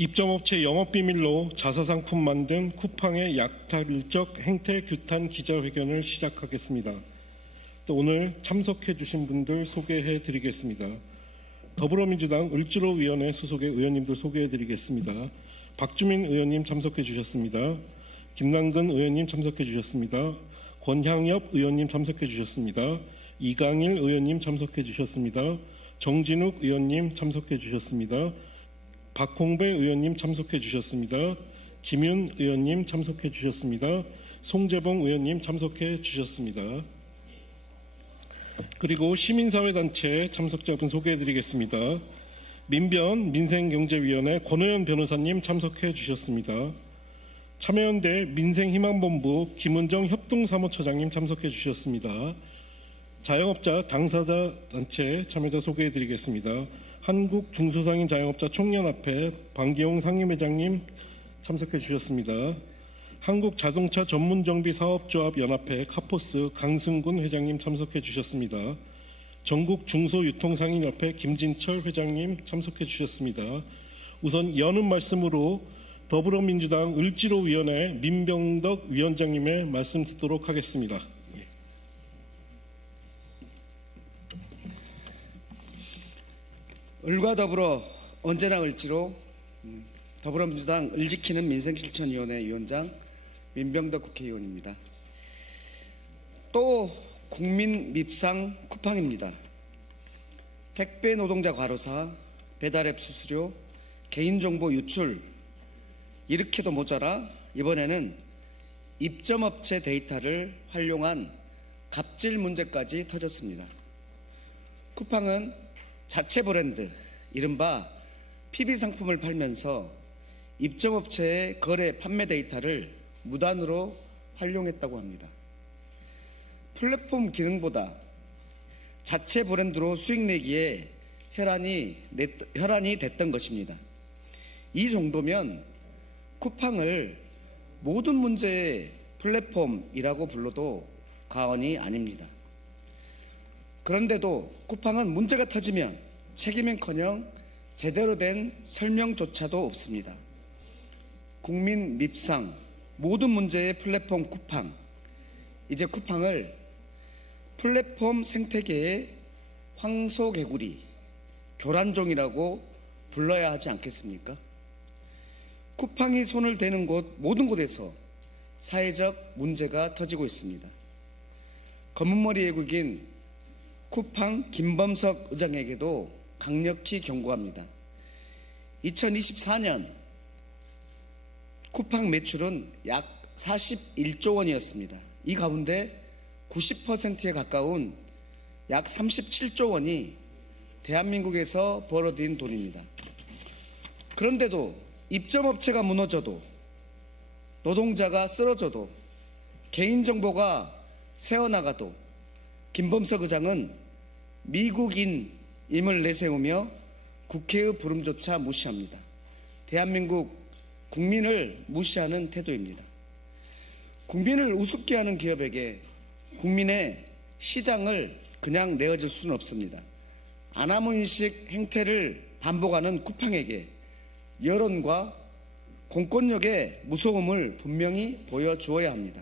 입점업체 영업비밀로 자사상품 만든 쿠팡의 약탈적 행태 규탄 기자회견을 시작하겠습니다. 또 오늘 참석해 주신 분들 소개해 드리겠습니다. 더불어민주당 을지로위원회 소속의 의원님들 소개해 드리겠습니다. 박주민 의원님 참석해 주셨습니다. 김남근 의원님 참석해 주셨습니다. 권향엽 의원님 참석해 주셨습니다. 이강일 의원님 참석해 주셨습니다. 정진욱 의원님 참석해 주셨습니다. 박홍배 의원님 참석해 주셨습니다. 김윤 의원님 참석해 주셨습니다. 송재봉 의원님 참석해 주셨습니다. 그리고 시민사회단체 참석자분 소개해 드리겠습니다. 민변 민생경제위원회 권호연 변호사님 참석해 주셨습니다. 참여연대 민생희망본부 김은정 협동사무처장님 참석해 주셨습니다. 자영업자 당사자 단체 참여자 소개해 드리겠습니다. 한국중소상인 자영업자 총연합회 방기용 상임회장님 참석해 주셨습니다. 한국자동차 전문정비사업조합 연합회 카포스 강승군 회장님 참석해 주셨습니다. 전국중소유통상인협회 김진철 회장님 참석해 주셨습니다. 우선 여는 말씀으로 더불어민주당 을지로위원회 민병덕 위원장님의 말씀 듣도록 하겠습니다. 을과 더불어 언제나 을지로 더불어민주당 을지키는 민생실천위원회 위원장 민병덕 국회의원입니다. 또 국민 밉상 쿠팡입니다. 택배 노동자 과로사, 배달앱 수수료, 개인정보 유출, 이렇게도 모자라 이번에는 입점업체 데이터를 활용한 갑질 문제까지 터졌습니다. 쿠팡은 자체 브랜드, 이른바 PB 상품을 팔면서 입점업체의 거래 판매 데이터를 무단으로 활용했다고 합니다. 플랫폼 기능보다 자체 브랜드로 수익 내기에 혈안이 됐던 것입니다. 이 정도면 쿠팡을 모든 문제의 플랫폼이라고 불러도 과언이 아닙니다. 그런데도 쿠팡은 문제가 터지면 책임은커녕 제대로 된 설명조차도 없습니다. 국민 밉상, 모든 문제의 플랫폼 쿠팡. 이제 쿠팡을 플랫폼 생태계의 황소개구리, 교란종이라고 불러야 하지 않겠습니까? 쿠팡이 손을 대는 곳, 모든 곳에서 사회적 문제가 터지고 있습니다. 검은머리 외국인 쿠팡 김범석 의장에게도 강력히 경고합니다. 2024년 쿠팡 매출은 약 41조 원이었습니다. 이 가운데 90%에 가까운 약 37조 원이 대한민국에서 벌어들인 돈입니다. 그런데도 입점업체가 무너져도, 노동자가 쓰러져도, 개인정보가 새어나가도 김범석 의장은 미국인임을 내세우며 국회의 부름조차 무시합니다. 대한민국 국민을 무시하는 태도입니다. 국민을 우습게 하는 기업에게 국민의 시장을 그냥 내어줄 수는 없습니다. 아나무인식 행태를 반복하는 쿠팡에게 여론과 공권력의 무서움을 분명히 보여주어야 합니다.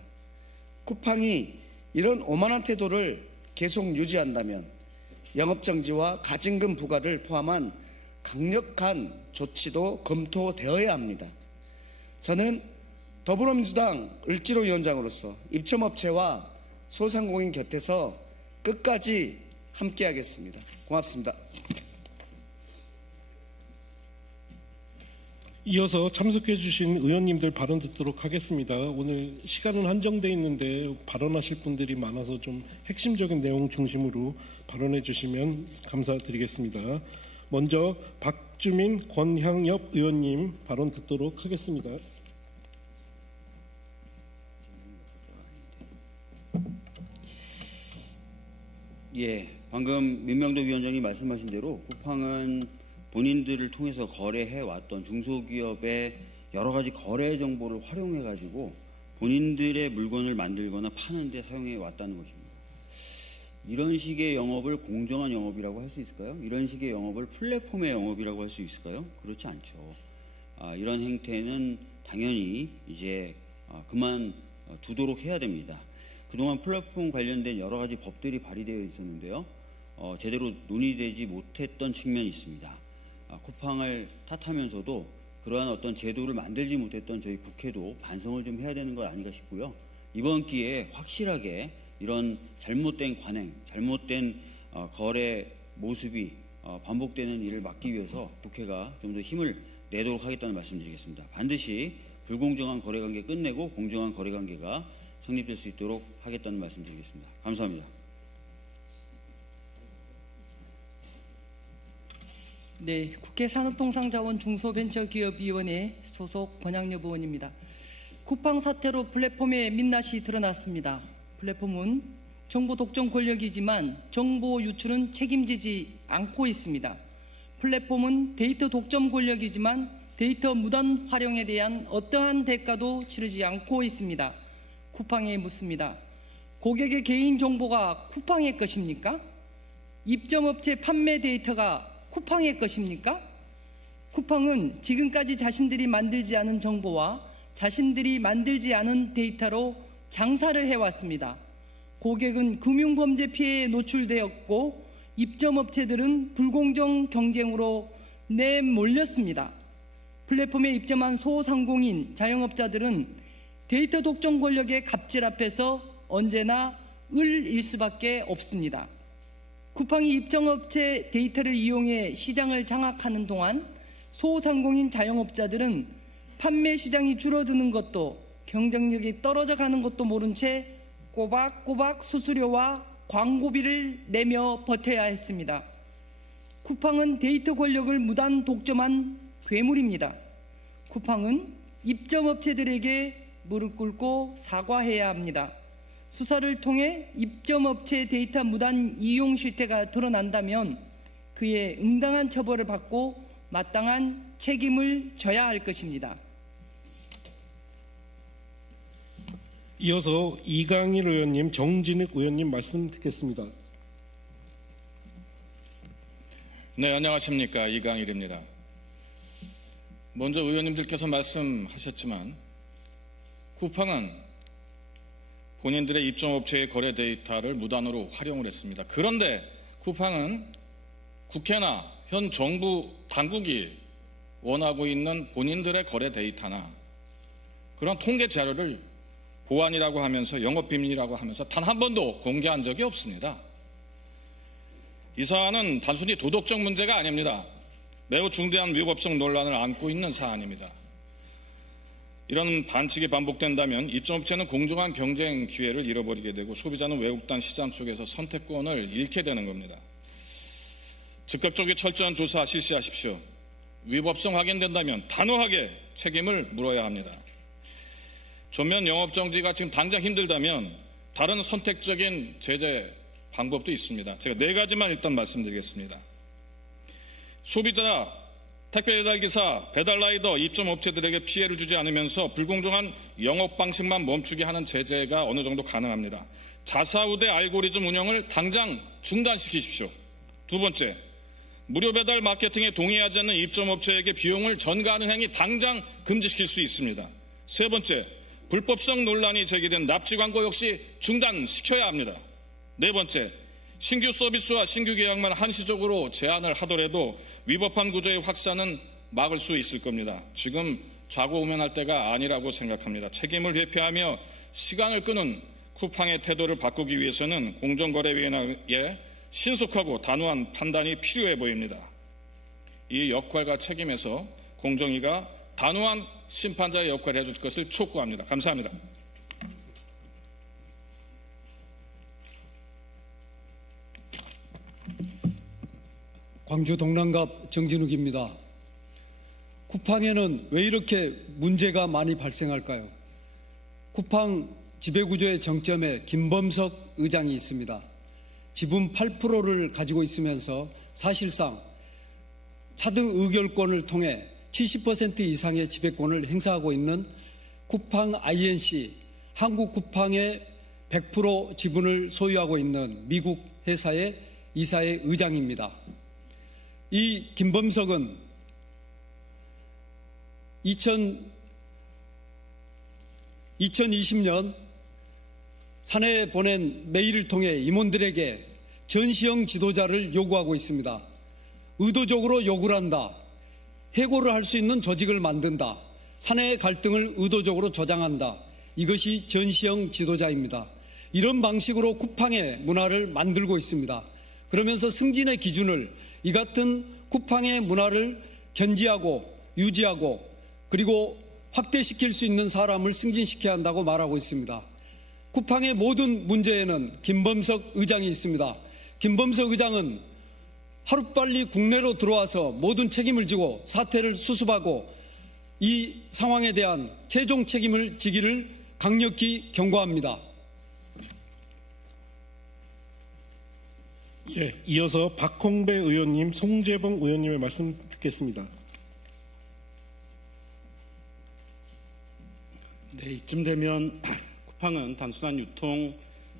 쿠팡이 이런 오만한 태도를 계속 유지한다면 영업정지와 가징금 부과를 포함한 강력한 조치도 검토되어야 합니다. 저는 더불어민주당 을지로위원장으로서 입점업체와 소상공인 곁에서 끝까지 함께하겠습니다. 고맙습니다. 이어서 참석해 주신 의원님들 발언 듣도록 하겠습니다. 오늘 시간은 한정되어 있는데 발언하실 분들이 많아서 좀 핵심적인 내용 중심으로 발언해 주시면 감사드리겠습니다. 먼저 박주민, 권향엽 의원님 발언 듣도록 하겠습니다. 예, 방금 민병덕 위원장이 말씀하신 대로 쿠팡은 본인들을 통해서 거래해왔던 중소기업의 여러 가지 거래 정보를 활용해가지고 본인들의 물건을 만들거나 파는 데 사용해왔다는 것입니다. 이런 식의 영업을 공정한 영업이라고 할 수 있을까요? 이런 식의 영업을 플랫폼의 영업이라고 할 수 있을까요? 그렇지 않죠. 이런 행태는 당연히 이제 그만 두도록 해야 됩니다. 그동안 플랫폼 관련된 여러 가지 법들이 발의되어 있었는데요. 제대로 논의되지 못했던 측면이 있습니다. 쿠팡을 탓하면서도 그러한 어떤 제도를 만들지 못했던 저희 국회도 반성을 좀 해야 되는 것 아닌가 싶고요. 이번 기회에 확실하게 이런 잘못된 관행, 잘못된 거래 모습이 반복되는 일을 막기 위해서 국회가 좀 더 힘을 내도록 하겠다는 말씀드리겠습니다. 반드시 불공정한 거래관계 끝내고 공정한 거래관계가 성립될 수 있도록 하겠다는 말씀드리겠습니다. 감사합니다. 네, 국회 산업통상자원 중소벤처기업위원회 소속 권양여부 의원입니다. 쿠팡 사태로 플랫폼의 민낯이 드러났습니다. 플랫폼은 정보 독점 권력이지만 정보 유출은 책임지지 않고 있습니다. 플랫폼은 데이터 독점 권력이지만 데이터 무단 활용에 대한 어떠한 대가도 치르지 않고 있습니다. 쿠팡에 묻습니다. 고객의 개인 정보가 쿠팡의 것입니까? 입점업체 판매 데이터가 쿠팡의 것입니까? 쿠팡은 지금까지 자신들이 만들지 않은 정보와 자신들이 만들지 않은 데이터로 장사를 해왔습니다. 고객은 금융범죄 피해에 노출되었고 입점업체들은 불공정 경쟁으로 내몰렸습니다. 플랫폼에 입점한 소상공인, 자영업자들은 데이터 독점 권력의 갑질 앞에서 언제나 을일 수밖에 없습니다. 쿠팡이 입점업체 데이터를 이용해 시장을 장악하는 동안 소상공인 자영업자들은 판매 시장이 줄어드는 것도 경쟁력이 떨어져 가는 것도 모른 채 꼬박꼬박 수수료와 광고비를 내며 버텨야 했습니다. 쿠팡은 데이터 권력을 무단 독점한 괴물입니다. 쿠팡은 입점업체들에게 무릎 꿇고 사과해야 합니다. 수사를 통해 입점업체 데이터 무단 이용 실태가 드러난다면 그에 응당한 처벌을 받고 마땅한 책임을 져야 할 것입니다. 이어서 이강일 의원님, 정진욱 의원님 말씀 듣겠습니다. 네, 안녕하십니까. 이강일입니다. 먼저 의원님들께서 말씀하셨지만 쿠팡은 본인들의 입점업체의 거래 데이터를 무단으로 활용을 했습니다. 그런데 쿠팡은 국회나 현 정부 당국이 원하고 있는 본인들의 거래 데이터나 그런 통계 자료를 보안이라고 하면서 영업비밀이라고 하면서 단 한 번도 공개한 적이 없습니다. 이 사안은 단순히 도덕적 문제가 아닙니다. 매우 중대한 위법성 논란을 안고 있는 사안입니다. 이런 반칙이 반복된다면 입점업체는 공정한 경쟁 기회를 잃어버리게 되고 소비자는 외국단 시장 속에서 선택권을 잃게 되는 겁니다. 즉각적인 철저한 조사 실시하십시오. 위법성 확인된다면 단호하게 책임을 물어야 합니다. 전면 영업정지가 지금 당장 힘들다면 다른 선택적인 제재 방법도 있습니다. 제가 4가지만 일단 말씀드리겠습니다. 소비자, 택배배달기사, 배달라이더, 입점업체들에게 피해를 주지 않으면서 불공정한 영업방식만 멈추게 하는 제재가 어느 정도 가능합니다. 자사우대 알고리즘 운영을 당장 중단시키십시오. 2번째, 무료 배달 마케팅에 동의하지 않는 입점업체에게 비용을 전가하는 행위 당장 금지시킬 수 있습니다. 3번째, 불법성 논란이 제기된 납치 광고 역시 중단시켜야 합니다. 4번째, 신규 서비스와 신규 계약만 한시적으로 제한을 하더라도 위법한 구조의 확산은 막을 수 있을 겁니다. 지금 좌고우면할 때가 아니라고 생각합니다. 책임을 회피하며 시간을 끄는 쿠팡의 태도를 바꾸기 위해서는 공정거래위원회의 신속하고 단호한 판단이 필요해 보입니다. 이 역할과 책임에서 공정위가 단호한 심판자의 역할을 해줄 것을 촉구합니다. 감사합니다. 광주 동남갑 정진욱입니다. 쿠팡에는 왜 이렇게 문제가 많이 발생할까요? 쿠팡 지배구조의 정점에 김범석 의장이 있습니다. 지분 8%를 가지고 있으면서 사실상 차등 의결권을 통해 70% 이상의 지배권을 행사하고 있는 쿠팡 INC, 한국 쿠팡의 100% 지분을 소유하고 있는 미국 회사의 이사의 의장입니다. 이 김범석은 2020년 사내에 보낸 메일을 통해 임원들에게 전시형 지도자를 요구하고 있습니다. 의도적으로 요구를 한다. 해고를 할 수 있는 조직을 만든다. 사내의 갈등을 의도적으로 조장한다. 이것이 전시형 지도자입니다. 이런 방식으로 쿠팡의 문화를 만들고 있습니다. 그러면서 승진의 기준을 이 같은 쿠팡의 문화를 견지하고 유지하고 그리고 확대시킬 수 있는 사람을 승진시켜야 한다고 말하고 있습니다. 쿠팡의 모든 문제에는 김범석 의장이 있습니다. 김범석 의장은 하루빨리 국내로 들어와서 모든 책임을 지고 사태를 수습하고 이 상황에 대한 최종 책임을 지기를 강력히 경고합니다. 예, 이어서 박홍배 의원님, 송재봉 의원님의 말씀 듣겠습니다. 네, 이쯤 되면 쿠팡은 단순한 유통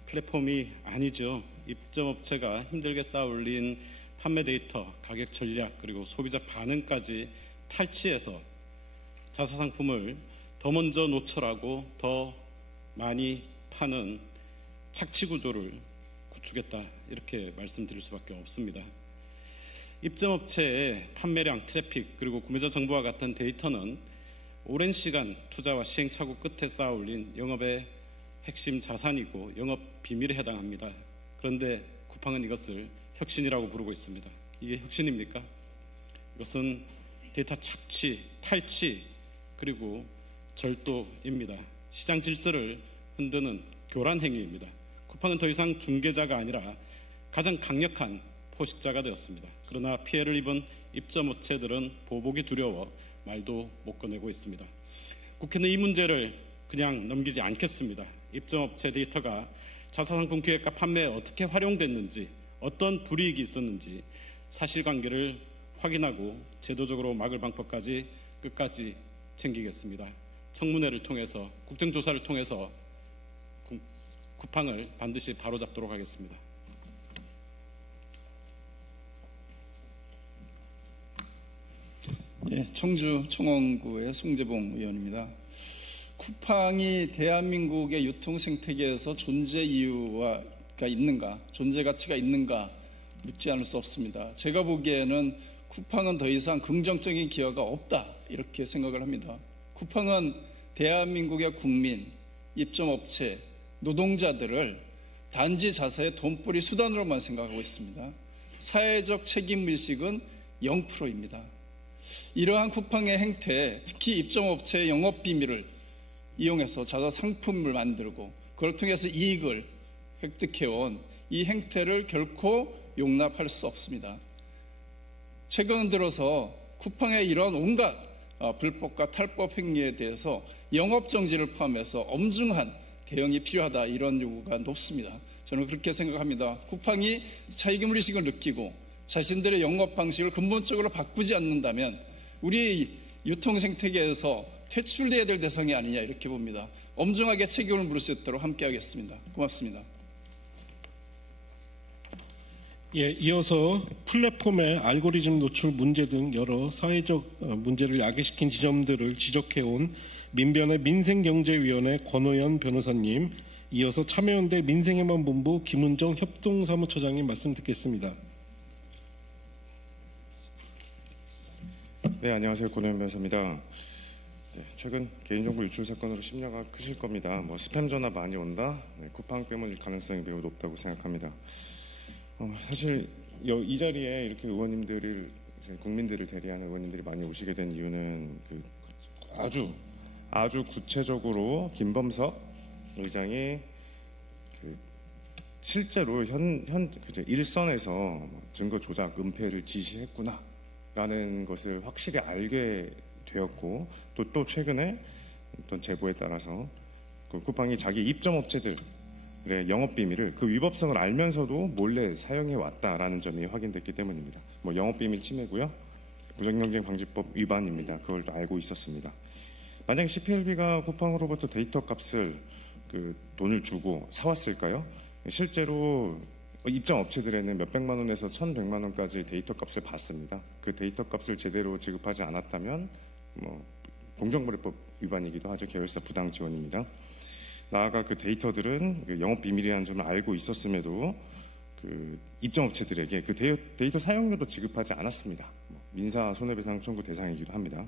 플랫폼이 아니죠. 입점업체가 힘들게 쌓아올린 판매 데이터, 가격 전략, 그리고 소비자 반응까지 탈취해서 자사상품을 더 먼저 노출하고 더 많이 파는 착취 구조를 구축했다, 이렇게 말씀드릴 수밖에 없습니다. 입점업체의 판매량, 트래픽, 그리고 구매자 정보와 같은 데이터는 오랜 시간 투자와 시행착오 끝에 쌓아올린 영업의 핵심 자산이고 영업 비밀에 해당합니다. 그런데 쿠팡은 이것을 혁신이라고 부르고 있습니다. 이게 혁신입니까? 이것은 데이터 착취, 탈취, 그리고 절도입니다. 시장 질서를 흔드는 교란 행위입니다. 쿠팡은 더 이상 중개자가 아니라 가장 강력한 포식자가 되었습니다. 그러나 피해를 입은 입점업체들은 보복이 두려워 말도 못 꺼내고 있습니다. 국회는 이 문제를 그냥 넘기지 않겠습니다. 입점업체 데이터가 자사상품 기획과 판매에 어떻게 활용됐는지, 어떤 불이익이 있었는지 사실관계를 확인하고 제도적으로 막을 방법까지 끝까지 챙기겠습니다. 청문회를 통해서, 국정조사를 통해서 쿠팡을 반드시 바로잡도록 하겠습니다. 예, 청주 청원구의 송재봉 의원입니다. 쿠팡이 대한민국의 유통 생태계에서 존재 이유가 있는가, 존재 가치가 있는가 묻지 않을 수 없습니다. 제가 보기에는 쿠팡은 더 이상 긍정적인 기여가 없다, 이렇게 생각을 합니다. 쿠팡은 대한민국의 국민, 입점업체, 노동자들을 단지 자사의 돈벌이 수단으로만 생각하고 있습니다. 사회적 책임의식은 0%입니다. 이러한 쿠팡의 행태에 특히 입점업체의 영업비밀을 이용해서 자사 상품을 만들고 그걸 통해서 이익을 획득해온 이 행태를 결코 용납할 수 없습니다. 최근 들어서 쿠팡의 이러한 온갖 불법과 탈법 행위에 대해서 영업정지를 포함해서 엄중한 대응이 필요하다, 이런 요구가 높습니다. 저는 그렇게 생각합니다. 쿠팡이 책임의식을 느끼고 자신들의 영업 방식을 근본적으로 바꾸지 않는다면 우리 유통 생태계에서 퇴출돼야 될 대상이 아니냐, 이렇게 봅니다. 엄중하게 책임을 물을 수 있도록 함께하겠습니다. 고맙습니다. 예, 이어서 플랫폼의 알고리즘 노출 문제 등 여러 사회적 문제를 야기시킨 지점들을 지적해온 민변의 민생경제위원회 권호연 변호사님, 이어서 참여연대 민생해방본부 김은정 협동사무처장님 말씀 듣겠습니다. 네, 안녕하세요. 권호연 변호사입니다. 네, 최근 개인정보 유출 사건으로 심려가 크실 겁니다. 스팸 전화 많이 온다, 쿠팡 때문일 가능성이 매우 높다고 생각합니다. 사실 이 자리에 이렇게 의원님들을, 국민들을 대리하는 의원님들이 많이 오시게 된 이유는 아주 구체적으로 김범석 의장이 실제로 일선에서 증거 조작, 은폐를 지시했구나라는 것을 확실히 알게 되었고, 또 최근에 어떤 제보에 따라서 쿠팡이 자기 입점업체들의 영업비밀을 그 위법성을 알면서도 몰래 사용해 왔다라는 점이 확인됐기 때문입니다. 영업비밀 침해고요, 부정경쟁방지법 위반입니다. 그걸 알고 있었습니다. 만약 CPLB가 쿠팡으로부터 데이터 값을 돈을 주고 사왔을까요? 실제로 입점 업체들에는 몇백만 원에서 1,100만 원까지 데이터 값을 받습니다. 그 데이터 값을 제대로 지급하지 않았다면 공정거래법 위반이기도 하죠. 계열사 부당 지원입니다. 나아가 그 데이터들은 그 영업 비밀이라는 점을 알고 있었음에도 그 입점업체들에게 그 데이터 사용료도 지급하지 않았습니다. 민사 손해배상 청구 대상이기도 합니다.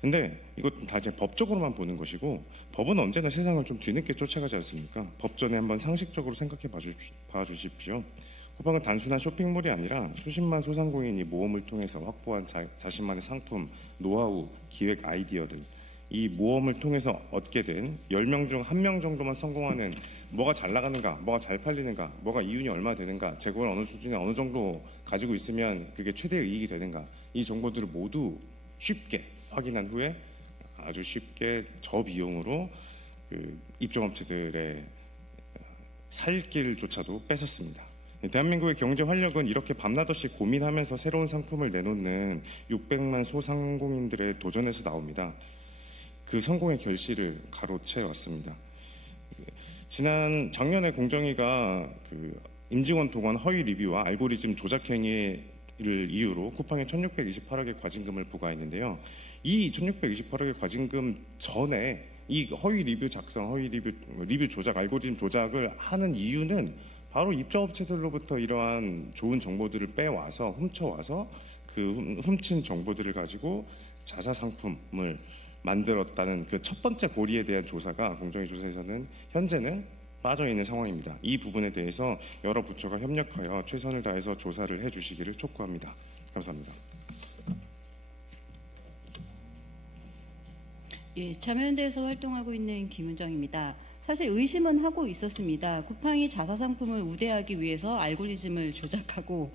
근데 이것 다 이제 법적으로만 보는 것이고, 법은 언제나 세상을 좀 뒤늦게 쫓아가지 않습니까? 법 전에 한번 상식적으로 생각해 봐주십시오. 쿠팡은 단순한 쇼핑몰이 아니라 수십만 소상공인이 모험을 통해서 확보한 자신만의 상품, 노하우, 기획 아이디어들, 이 모험을 통해서 얻게 된 10명 중 1명 정도만 성공하는, 뭐가 잘 나가는가, 뭐가 잘 팔리는가, 뭐가 이윤이 얼마 되는가, 재고를 어느 수준에 어느 정도 가지고 있으면 그게 최대 이익이 되는가, 이 정보들을 모두 쉽게 확인한 후에 아주 쉽게 저비용으로 그 입점업체들의 살 길조차도 뺏었습니다. 대한민국의 경제 활력은 이렇게 밤낮없이 고민하면서 새로운 상품을 내놓는 600만 소상공인들의 도전에서 나옵니다. 그 성공의 결실을 가로채 왔습니다. 작년에 공정위가 그 임직원 동원 허위 리뷰와 알고리즘 조작 행위를 이유로 쿠팡에 1,628억의 과징금을 부과했는데요. 이 1,628억의 과징금 전에 이 허위 리뷰 작성, 리뷰 조작, 알고리즘 조작을 하는 이유는 바로 입점업체들로부터 이러한 좋은 정보들을 빼와서 훔쳐와서 그 훔친 정보들을 가지고 자사 상품을 만들었다는 그 첫 번째 고리에 대한 조사가 공정위 조사에서는 현재는 빠져 있는 상황입니다. 이 부분에 대해서 여러 부처가 협력하여 최선을 다해서 조사를 해주시기를 촉구합니다. 감사합니다. 예, 참여연대에서 활동하고 있는 김은정입니다. 사실 의심은 하고 있었습니다. 쿠팡이 자사 상품을 우대하기 위해서 알고리즘을 조작하고,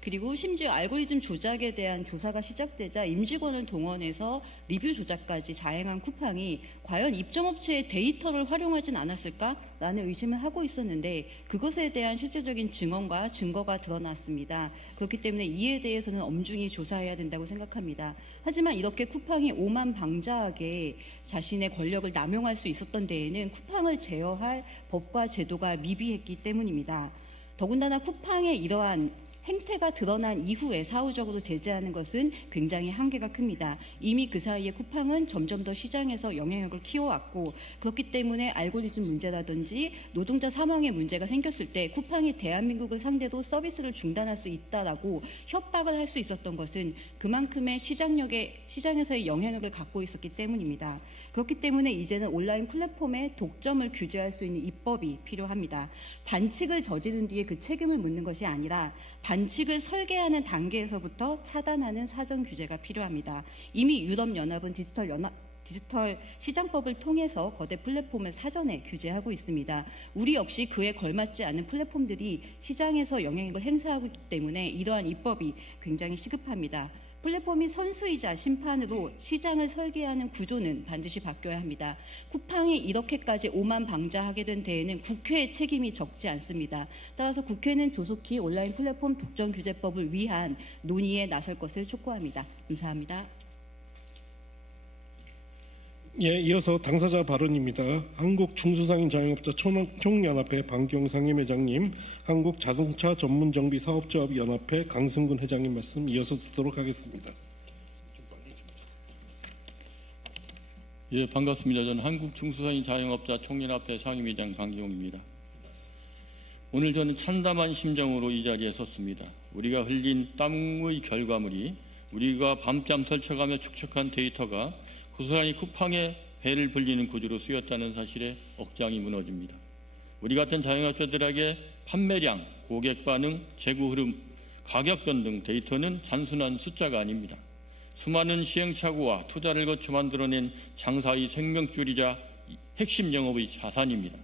그리고 심지어 알고리즘 조작에 대한 조사가 시작되자 임직원을 동원해서 리뷰 조작까지 자행한 쿠팡이 과연 입점업체의 데이터를 활용하진 않았을까라는 의심을 하고 있었는데, 그것에 대한 실질적인 증언과 증거가 드러났습니다. 그렇기 때문에 이에 대해서는 엄중히 조사해야 된다고 생각합니다. 하지만 이렇게 쿠팡이 오만방자하게 자신의 권력을 남용할 수 있었던 데에는 쿠팡을 제어할 법과 제도가 미비했기 때문입니다. 더군다나 쿠팡의 이러한 행태가 드러난 이후에 사후적으로 제재하는 것은 굉장히 한계가 큽니다. 이미 그 사이에 쿠팡은 점점 더 시장에서 영향력을 키워왔고, 그렇기 때문에 알고리즘 문제라든지 노동자 사망의 문제가 생겼을 때 쿠팡이 대한민국을 상대로 서비스를 중단할 수 있다라고 협박을 할 수 있었던 것은 그만큼의 시장에서의 영향력을 갖고 있었기 때문입니다. 그렇기 때문에 이제는 온라인 플랫폼의 독점을 규제할 수 있는 입법이 필요합니다. 반칙을 저지른 뒤에 그 책임을 묻는 것이 아니라 반칙을 설계하는 단계에서부터 차단하는 사전 규제가 필요합니다. 이미 유럽연합은 디지털 시장법을 통해서 거대 플랫폼을 사전에 규제하고 있습니다. 우리 역시 그에 걸맞지 않은 플랫폼들이 시장에서 영향력을 행사하고 있기 때문에 이러한 입법이 굉장히 시급합니다. 플랫폼이 선수이자 심판으로 시장을 설계하는 구조는 반드시 바뀌어야 합니다. 쿠팡이 이렇게까지 오만방자하게 된 데에는 국회의 책임이 적지 않습니다. 따라서 국회는 조속히 온라인 플랫폼 독점 규제법을 위한 논의에 나설 것을 촉구합니다. 감사합니다. 예, 이어서 당사자 발언입니다. 한국중소상인 자영업자 총연합회 방기용 상임회장님, 한국자동차 전문정비 사업조합 연합회 강승근 회장님 말씀 이어서 듣도록 하겠습니다. 예, 반갑습니다. 저는 한국중소상인 자영업자 총연합회 상임회장 방기용입니다. 오늘 저는 참담한 심정으로 이 자리에 섰습니다. 우리가 흘린 땀의 결과물이, 우리가 밤잠 설쳐가며 축적한 데이터가 고스란히 쿠팡의 배를 불리는 구조로 쓰였다는 사실에 억장이 무너집니다. 우리 같은 자영업자들에게 판매량, 고객 반응, 재고 흐름, 가격 변동 데이터는 단순한 숫자가 아닙니다. 수많은 시행착오와 투자를 거쳐 만들어낸 장사의 생명줄이자 핵심 영업의 자산입니다.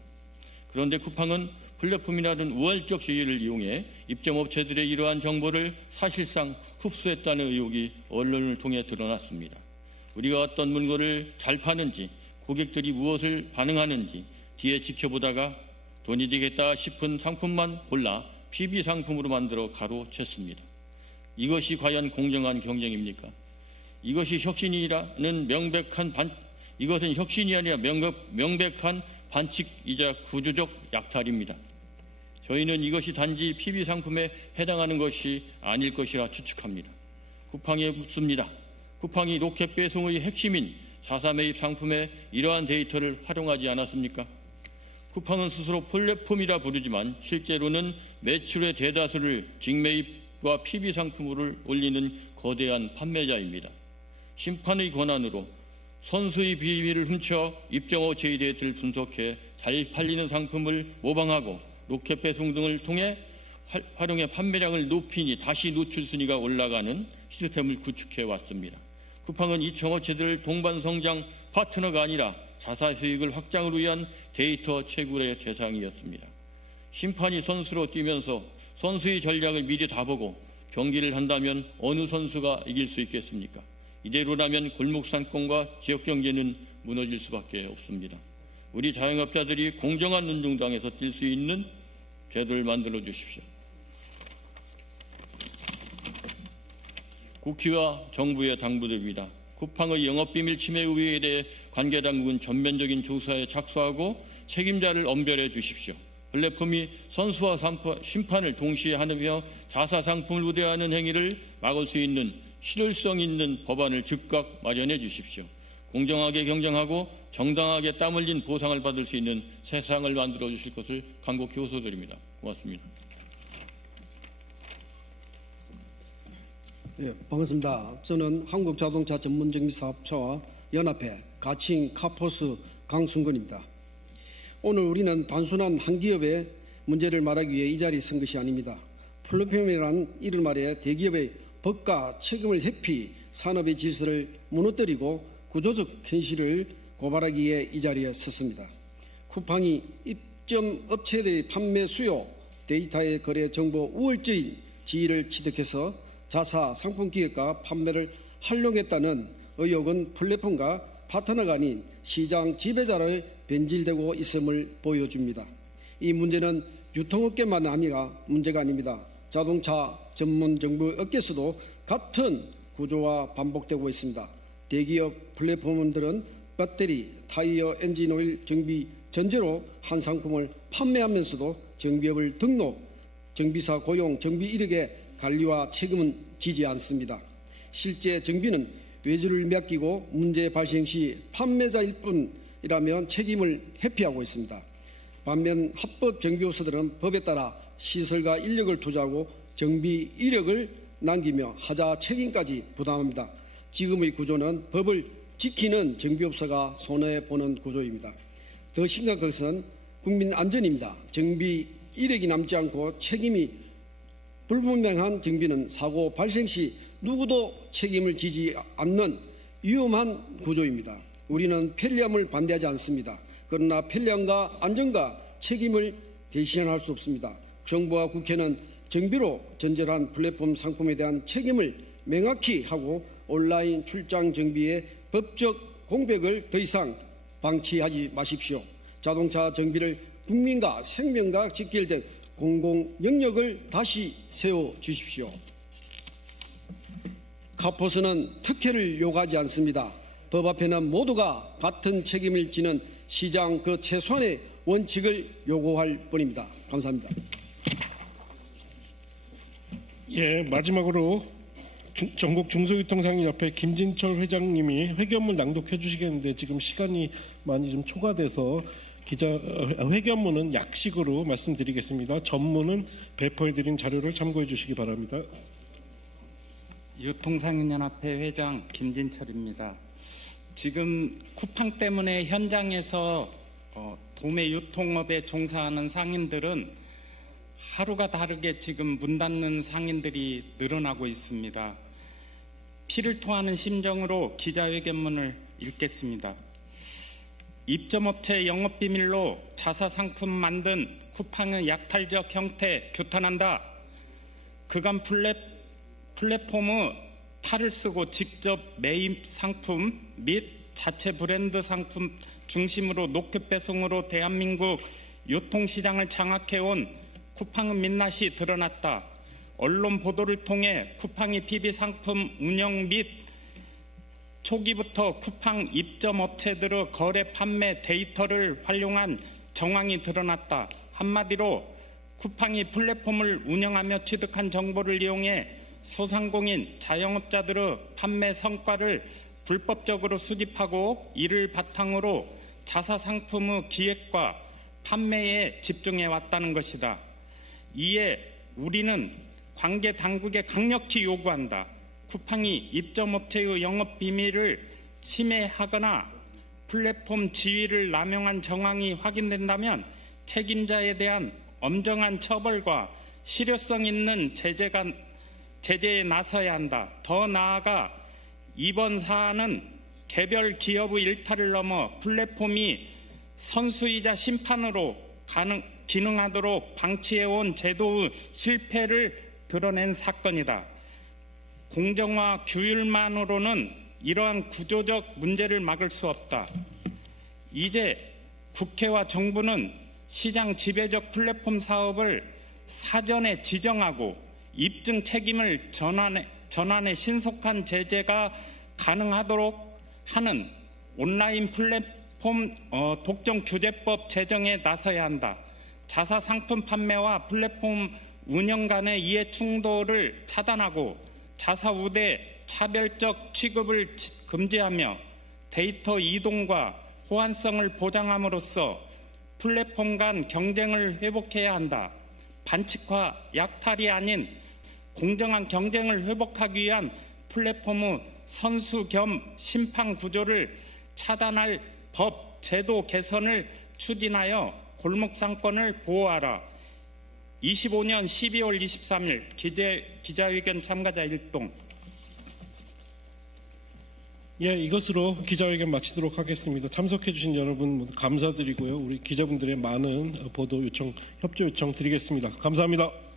그런데 쿠팡은 플랫폼이라는 우월적 지위를 이용해 입점업체들의 이러한 정보를 사실상 흡수했다는 의혹이 언론을 통해 드러났습니다. 우리가 어떤 물건을 잘 파는지, 고객들이 무엇을 반응하는지 뒤에 지켜보다가 돈이 되겠다 싶은 상품만 골라 PB 상품으로 만들어 가로챘습니다. 이것이 과연 공정한 경쟁입니까? 이것은 혁신이 아니라 명백한 반칙이자 구조적 약탈입니다. 저희는 이것이 단지 PB 상품에 해당하는 것이 아닐 것이라 추측합니다. 쿠팡에 묻습니다. 쿠팡이 로켓 배송의 핵심인 자사 매입 상품에 이러한 데이터를 활용하지 않았습니까? 쿠팡은 스스로 플랫폼이라 부르지만 실제로는 매출의 대다수를 직매입과 PB 상품으로 올리는 거대한 판매자입니다. 심판의 권한으로 선수의 비밀을 훔쳐 입점업체의 데이터를 분석해 잘 팔리는 상품을 모방하고 로켓 배송 등을 통해 활용해 판매량을 높이니 다시 노출 순위가 올라가는 시스템을 구축해 왔습니다. 쿠팡은 이청업체들을 동반 성장 파트너가 아니라 자사 수익을 확장을 위한 데이터 채굴의 대상이었습니다. 심판이 선수로 뛰면서 선수의 전략을 미리 다 보고 경기를 한다면 어느 선수가 이길 수 있겠습니까? 이대로라면 골목 상권과 지역 경제는 무너질 수밖에 없습니다. 우리 자영업자들이 공정한 운동장에서 뛸 수 있는 제도를 만들어 주십시오. 국회와 정부에 당부드립니다. 쿠팡의 영업비밀 침해 의혹에 대해 관계당국은 전면적인 조사에 착수하고 책임자를 엄별해 주십시오. 플랫폼이 선수와 심판을 동시에 하며 자사 상품을 우대하는 행위를 막을 수 있는 실효성 있는 법안을 즉각 마련해 주십시오. 공정하게 경쟁하고 정당하게 땀 흘린 보상을 받을 수 있는 세상을 만들어 주실 것을 간곡히 호소드립니다. 고맙습니다. 예, 반갑습니다. 저는 한국자동차 전문정비사업체와 연합회 가칭 카포스 강순건입니다. 오늘 우리는 단순한 한 기업의 문제를 말하기 위해 이 자리에 선 것이 아닙니다. 플랫폼이란 이를 말해 대기업의 법과 책임을 회피, 산업의 질서를 무너뜨리고 구조적 현실을 고발하기 위해 이 자리에 섰습니다. 쿠팡이 입점 업체들의 판매 수요, 데이터의 거래 정보 우월적인 지위를 취득해서 자사 상품 기획과 판매를 활용했다는 의혹은 플랫폼과 파트너가 아닌 시장 지배자로 변질되고 있음을 보여줍니다. 이 문제는 유통업계만 아니라 문제가 아닙니다. 자동차 전문 정부 업계에서도 같은 구조와 반복되고 있습니다. 대기업 플랫폼들은 배터리, 타이어, 엔진 오일 정비 전제로 한 상품을 판매하면서도 정비업을 등록, 정비사 고용, 정비 이력의 관리와 책임은 지지 않습니다. 실제 정비는 외주를 맡기고 문제 발생 시 판매자일 뿐이라면 책임을 회피하고 있습니다. 반면 합법 정비업소들은 법에 따라 시설과 인력을 투자하고 정비 이력을 남기며 하자 책임까지 부담합니다. 지금의 구조는 법을 지키는 정비업소가 손해보는 구조입니다. 더 심각한 것은 국민 안전입니다. 정비 이력이 남지 않고 책임이 불분명한 정비는 사고 발생 시 누구도 책임을 지지 않는 위험한 구조입니다. 우리는 편리함을 반대하지 않습니다. 그러나 편리함과 안전과 책임을 대신할 수 없습니다. 정부와 국회는 정비로 전제한 플랫폼 상품에 대한 책임을 명확히 하고 온라인 출장 정비의 법적 공백을 더 이상 방치하지 마십시오. 자동차 정비를 국민과 생명과 직결된 공공 영역을 다시 세워주십시오. 카포스는 특혜를 요구하지 않습니다. 법 앞에는 모두가 같은 책임을 지는 시장 그 최소한의 원칙을 요구할 뿐입니다. 감사합니다. 예, 마지막으로 전국 중소유통상인협회 김진철 회장님이 회견문 낭독해 주시겠는데 지금 시간이 많이 좀 초과돼서 회견문은 약식으로 말씀드리겠습니다. 전문은 배포해드린 자료를 참고해 주시기 바랍니다. 유통상인연합회 회장 김진철입니다. 지금 쿠팡 때문에 현장에서 도매 유통업에 종사하는 상인들은 하루가 다르게 지금 문 닫는 상인들이 늘어나고 있습니다. 피를 토하는 심정으로 기자회견문을 읽겠습니다. 입점업체 영업비밀로 자사 상품 만든 쿠팡의 약탈적 형태 규탄한다. 그간 플랫폼의 탈을 쓰고 직접 매입 상품 및 자체 브랜드 상품 중심으로 로켓 배송으로 대한민국 유통시장을 장악해온 쿠팡의 민낯이 드러났다. 언론 보도를 통해 쿠팡이 PB 상품 운영 및 초기부터 쿠팡 입점 업체들의 거래 판매 데이터를 활용한 정황이 드러났다. 한마디로 쿠팡이 플랫폼을 운영하며 취득한 정보를 이용해 소상공인, 자영업자들의 판매 성과를 불법적으로 수집하고 이를 바탕으로 자사 상품의 기획과 판매에 집중해 왔다는 것이다. 이에 우리는 관계 당국에 강력히 요구한다. 쿠팡이 입점업체의 영업 비밀을 침해하거나 플랫폼 지위를 남용한 정황이 확인된다면 책임자에 대한 엄정한 처벌과 실효성 있는 제재에 나서야 한다. 더 나아가 이번 사안은 개별 기업의 일탈을 넘어 플랫폼이 선수이자 심판으로 기능하도록 방치해온 제도의 실패를 드러낸 사건이다. 공정화 규율만으로는 이러한 구조적 문제를 막을 수 없다. 이제 국회와 정부는 시장 지배적 플랫폼 사업을 사전에 지정하고 입증 책임을 전환해 신속한 제재가 가능하도록 하는 온라인 플랫폼 독점 규제법 제정에 나서야 한다. 자사 상품 판매와 플랫폼 운영 간의 이해 충돌을 차단하고 자사 우대 차별적 취급을 금지하며 데이터 이동과 호환성을 보장함으로써 플랫폼 간 경쟁을 회복해야 한다. 반칙화, 약탈이 아닌 공정한 경쟁을 회복하기 위한 플랫폼의 선수 겸 심판 구조를 차단할 법, 제도 개선을 추진하여 골목 상권을 보호하라. 25년 12월 23일 기자회견 참가자 일동. 예, 이것으로 기자회견 마치도록 하겠습니다. 참석해 주신 여러분 모두 감사드리고요. 우리 기자분들의 많은 보도 요청, 협조 요청 드리겠습니다. 감사합니다.